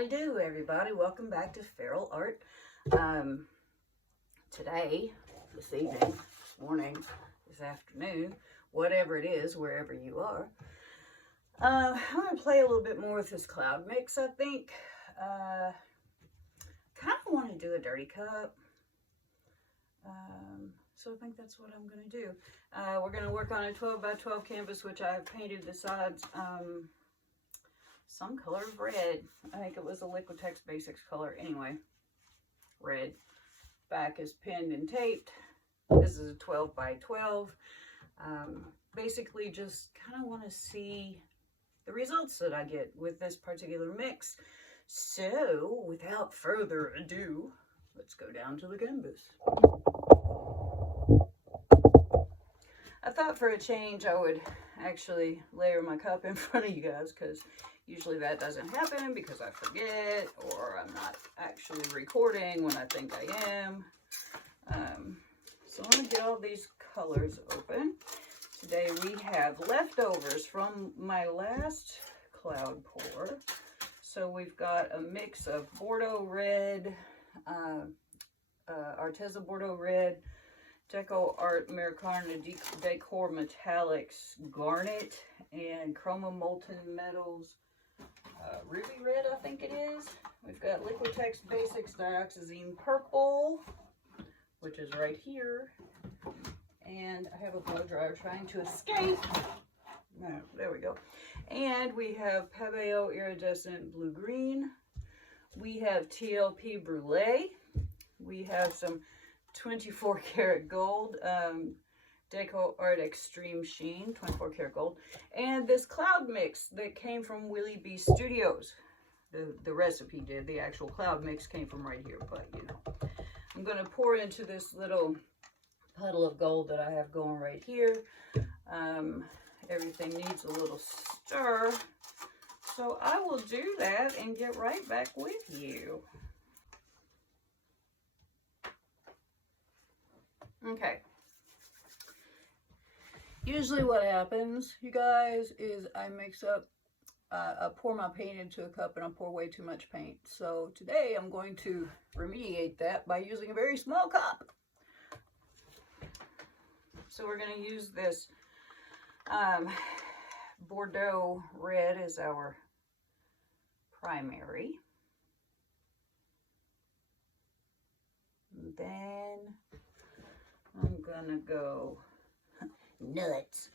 Howdy do, everybody. Welcome back to Feral Art. Today, this evening, this morning, this afternoon, whatever it is, wherever you are, I'm going to play a little bit more with this cloud mix, I think. Kind of want to do a dirty cup. So I think that's what I'm going to do. We're going to work on a 12 by 12 canvas, which I've painted the sides some color of red. I think it was a Liquitex Basics color. Anyway, red. Back is pinned and taped. This is a 12 by 12. Basically just kind of want to see the results that I get with this particular mix. So without further ado, let's go down to the canvas. I thought for a change I would actually layer my cup in front of you guys, because usually that doesn't happen because I forget or I'm not actually recording when I think I am. So I'm going to get all these colors open. Today we have leftovers from my last cloud pour. So we've got a mix of Bordeaux red, Arteza Bordeaux red, DecoArt Americana Decor Metallics Garnet, and Chroma Molten Metals Ruby Red, I think it is. We've got Liquitex Basics Dioxazine Purple, which is right here. And I have a blow dryer trying to escape. No, there we go. And we have Pabeo Iridescent Blue Green. We have TLP Brulee. We have some 24 karat gold, DecoArt Extreme Sheen, 24 karat gold, and this cloud mix that came from Willie B Studios. The recipe did. The actual cloud mix came from right here, but you know. I'm going to pour into this little puddle of gold that I have going right here. Everything needs a little stir, so I will do that and get right back with you. Okay. Usually what happens, you guys, is I mix up, I pour my paint into a cup and I pour way too much paint. So today I'm going to remediate that by using a very small cup. So we're going to use this Bordeaux red as our primary. And then I'm gonna go nuts.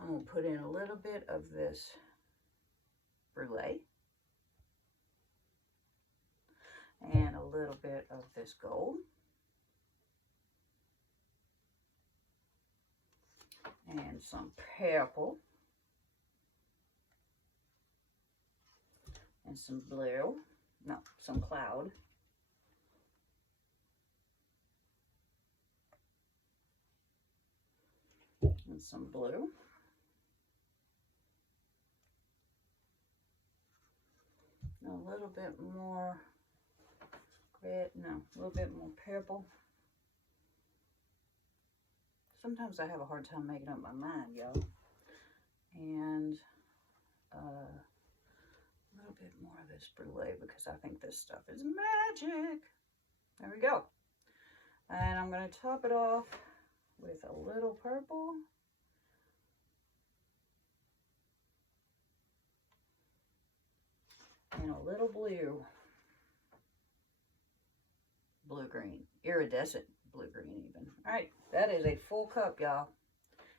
I'm gonna put in a little bit of this brulee and a little bit of this gold and some purple and some blue, no, some cloud. And some blue. A little bit more red, no, a little bit more purple. Sometimes I have a hard time making up my mind, y'all. And a little bit more of this brulee because I think this stuff is magic. There we go. And I'm going to top it off with a little purple. And a little blue. Blue-green. Iridescent blue-green even. Alright, that is a full cup, y'all.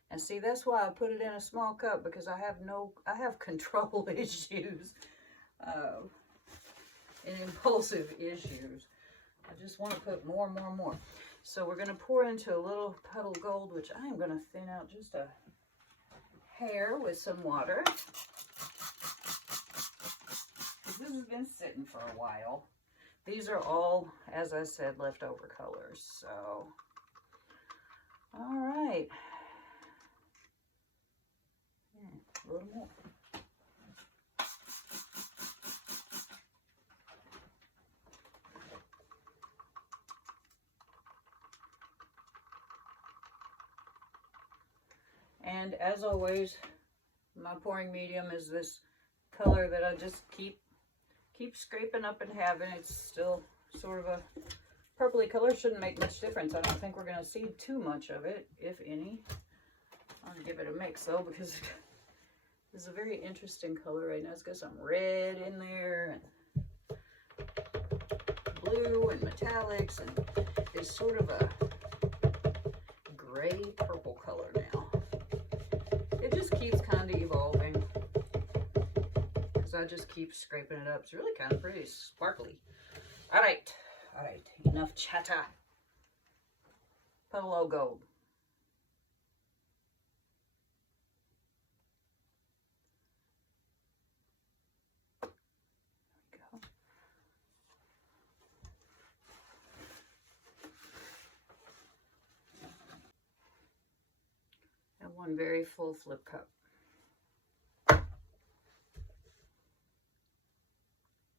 And see, that's why I put it in a small cup, because I have control issues. And impulsive issues. I just want to put more. So we're going to pour into a little puddle of gold, which I am going to thin out just a hair with some water. This has been sitting for a while. These are all, as I said, leftover colors. So, all right. A little more. And as always, my pouring medium is this color that I just keep keep scraping up and having. It's still sort of a purpley color. Shouldn't make much difference. I don't think we're going to see too much of it, if any. I'll give it a mix though, because it's a very interesting color right now. It's got some red in there and blue and metallics, and it's sort of a gray purple color now. It just keeps kind of evolving because I just keep scraping it up. It's really kind of pretty sparkly. All right, enough chatter. Put a little gold. One very full flip cup.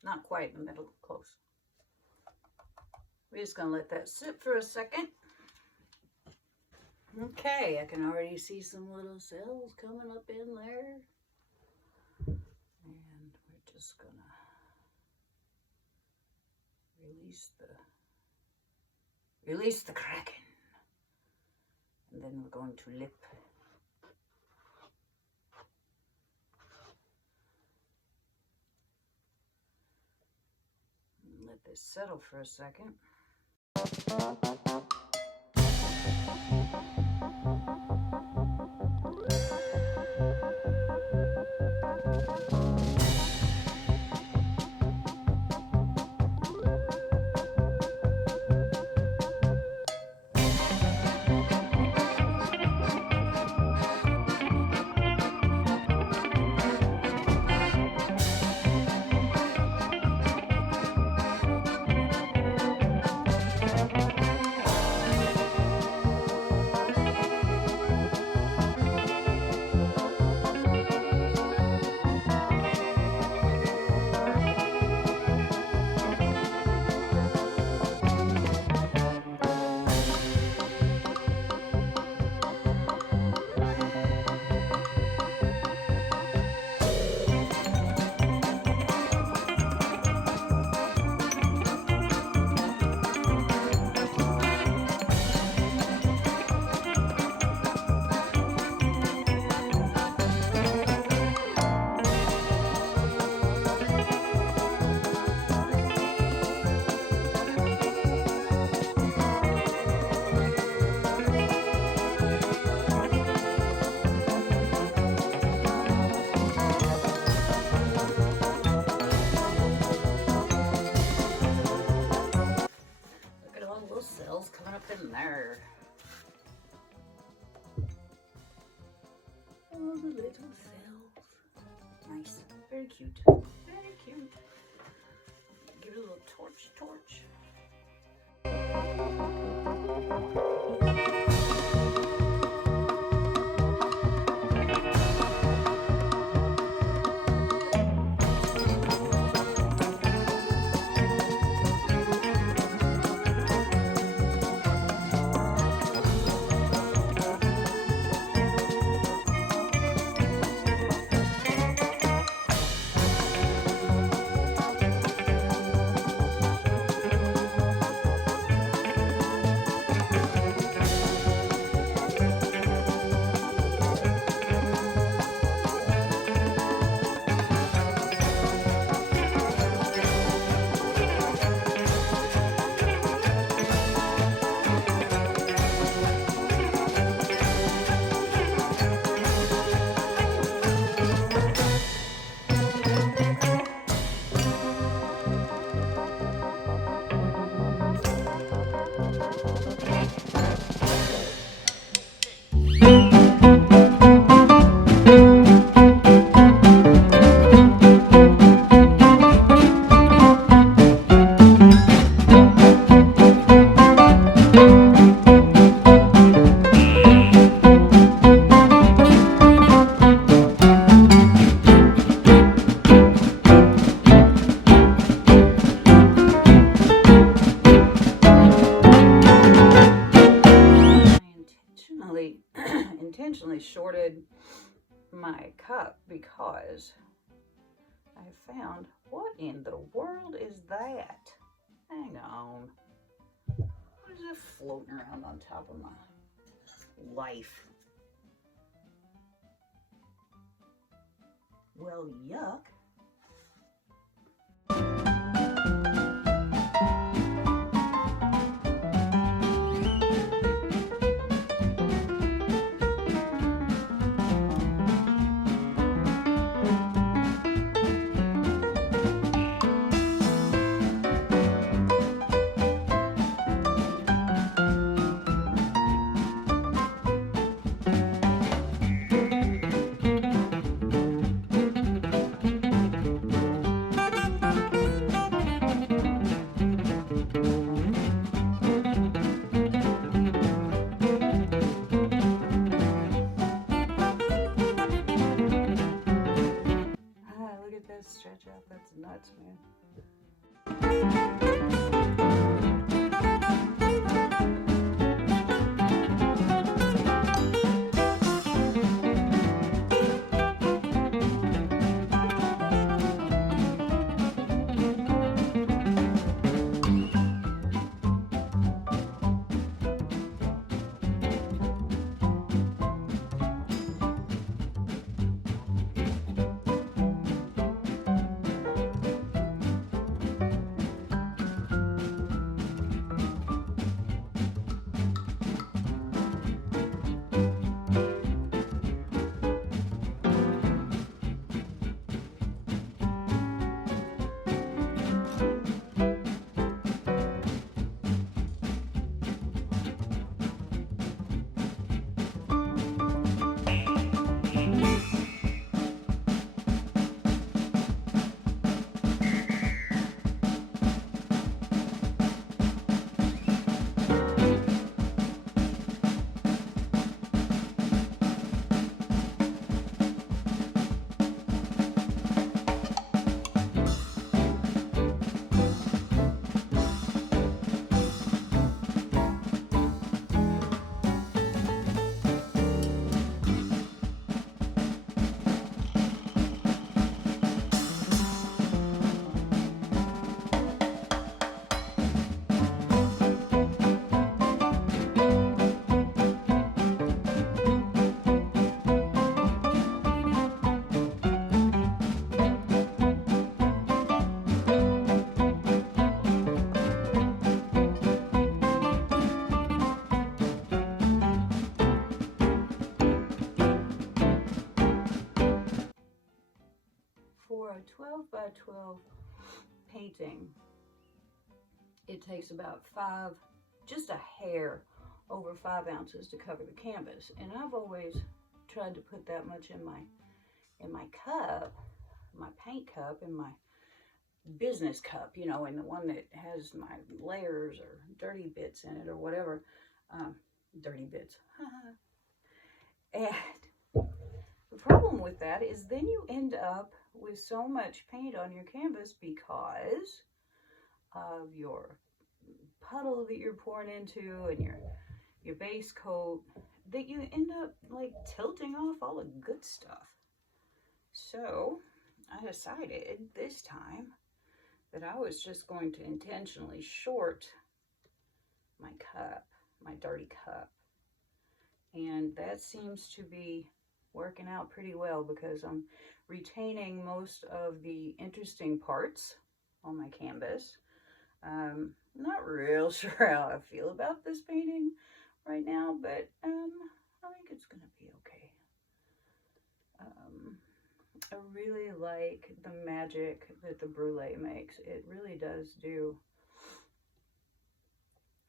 Not quite in the middle, close. We're just going to let that sit for a second. Okay, I can already see some little cells coming up in there. And we're just going to release the Kraken. And then we're going to lip. Let this settle for a second. In there. All the little cells. Nice. Very cute. Very cute. Give it a little torch. Intentionally shorted my cup because I found, what in the world is that? Hang on. What is it floating around on top of my life? Well, yuck. Stretch out, that's nuts, man. 12 by 12 painting, it takes about just a hair over 5 ounces to cover the canvas. And I've always tried to put that much in my cup, my paint cup, in my business cup, you know, in the one that has my layers or dirty bits in it or whatever. Dirty bits. And the problem with that is then you end up with so much paint on your canvas because of your puddle that you're pouring into and your base coat, that you end up like tilting off all the good stuff. So I decided this time that I was just going to intentionally short my cup, my dirty cup. And that seems to be working out pretty well because I'm retaining most of the interesting parts on my canvas. Not real sure how I feel about this painting right now, but I think it's gonna be okay. I really like the magic that the brulee makes. It really does do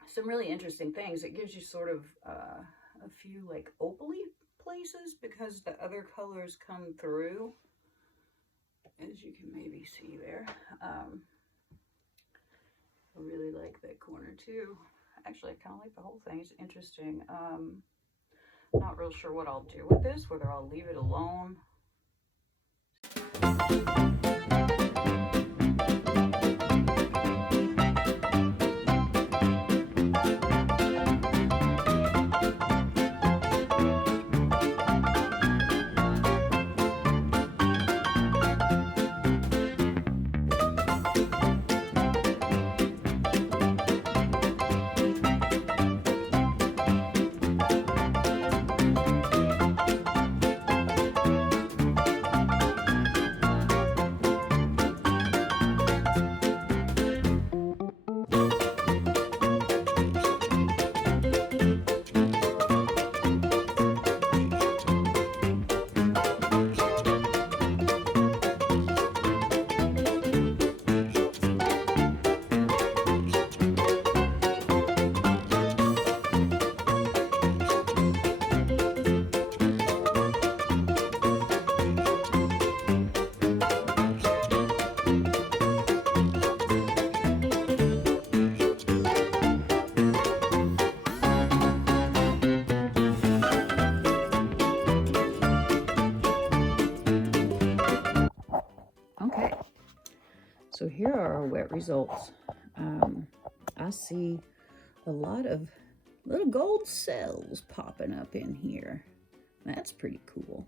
some really interesting things. It gives you sort of a few like opaque places because the other colors come through, as you can maybe see there. I really like that corner too. Actually, I kind of like the whole thing. It's interesting. Not real sure what I'll do with this, whether I'll leave it alone. So here are our wet results. I see a lot of little gold cells popping up in here. That's pretty cool.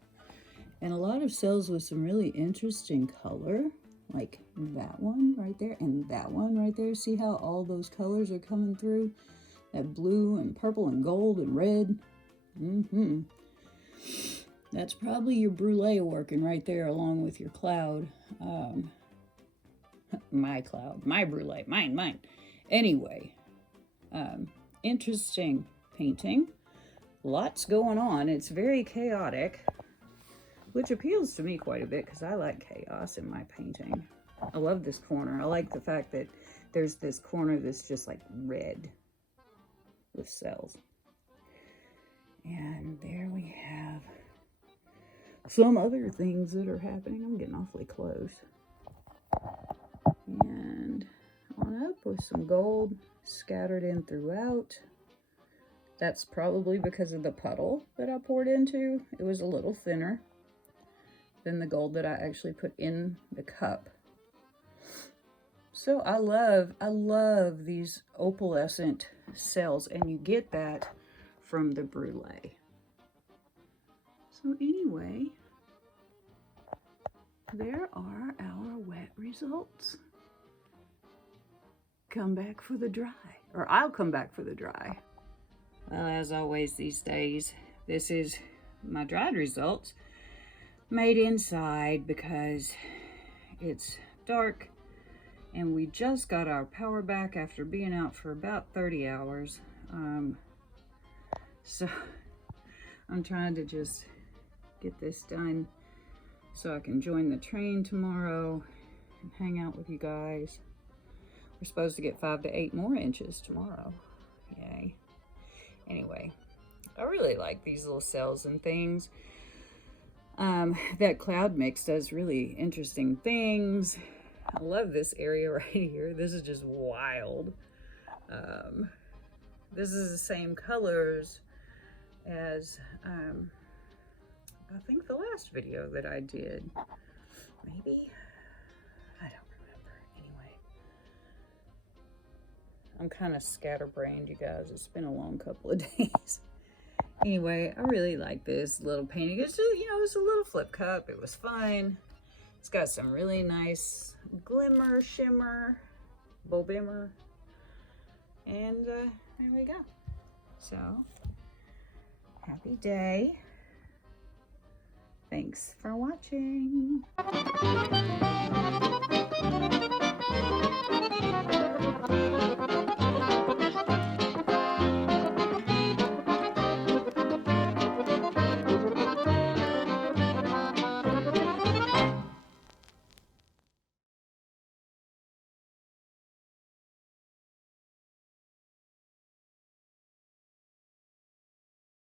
And a lot of cells with some really interesting color, like that one right there and that one right there. See how all those colors are coming through? That blue and purple and gold and red. That's probably your brulee working right there along with your cloud. My cloud, my brulee, mine. Anyway, interesting painting. Lots going on. It's very chaotic, which appeals to me quite a bit because I like chaos in my painting. I love this corner. I like the fact that there's this corner that's just like red with cells. And there we have some other things that are happening. I'm getting awfully close. And on up with some gold scattered in throughout. That's probably because of the puddle that I poured into. It was a little thinner than the gold that I actually put in the cup. So I love these opalescent cells, and you get that from the brulee. So anyway, there are our wet results. Come back for the dry, or I'll come back for the dry. Well, as always these days, this is my dried results made inside because it's dark and we just got our power back after being out for about 30 hours. So I'm trying to just get this done so I can join the train tomorrow and hang out with you guys. We're supposed to get 5 to 8 more inches tomorrow. Yay. Anyway, I really like these little cells and things. That cloud mix does really interesting things. I love this area right here. This is just wild. This is the same colors as I think the last video that I did. Maybe? I don't remember. Anyway. I'm kind of scatterbrained, you guys. It's been a long couple of days. Anyway, I really like this little painting. It's just, it's a little flip cup. It was fun. It's got some really nice glimmer, shimmer, bobimmer. And there we go. So, happy day. Thanks for watching.